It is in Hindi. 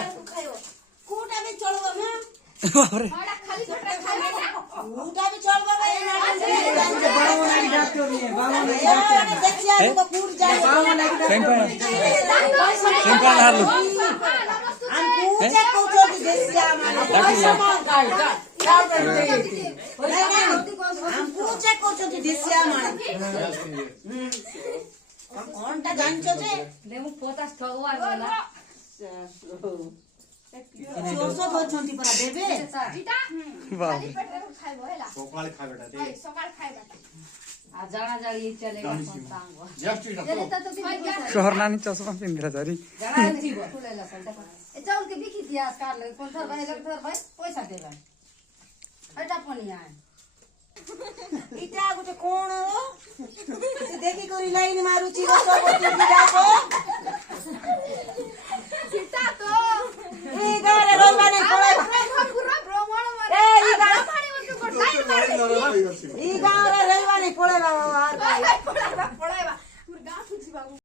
कोटा भी चलबो में बाप रे कोटा भी चलबो भाई बाबा लागी जातो रे बाबा लागी देखिया को पूर जाए बाबा लागी सिंपल हारलु हम पूजे को छोटी देखिया माने हम पूजे को छोटी देखिया माने कोनटा जानछो जे देमु 50 ठगवा होला जोसो धरछन्ती परा देबे बाप सकाळी खा बेटा ते आ जाना जाली चलेगा संतांगो जस्ट इट शहर नानी चश्मा पिंधरा जरी जाना जीव फुलेला संता ए चाउल के बिकी दिया कार ले कोन थर भाई लग थर भाई पैसा देबा हटा पनी आए इटा गुटे कोण हो से देखि करी लाइन मारुची रो सब बिटा को सीता तो ए गारे रोमाने पळे पूरा भ्रमण मारे ए ई गा पानी मत को लाइन मारे ई गारे रहिवाने पळे बाबा पड़ाइबा हमर गांव छुची बाबू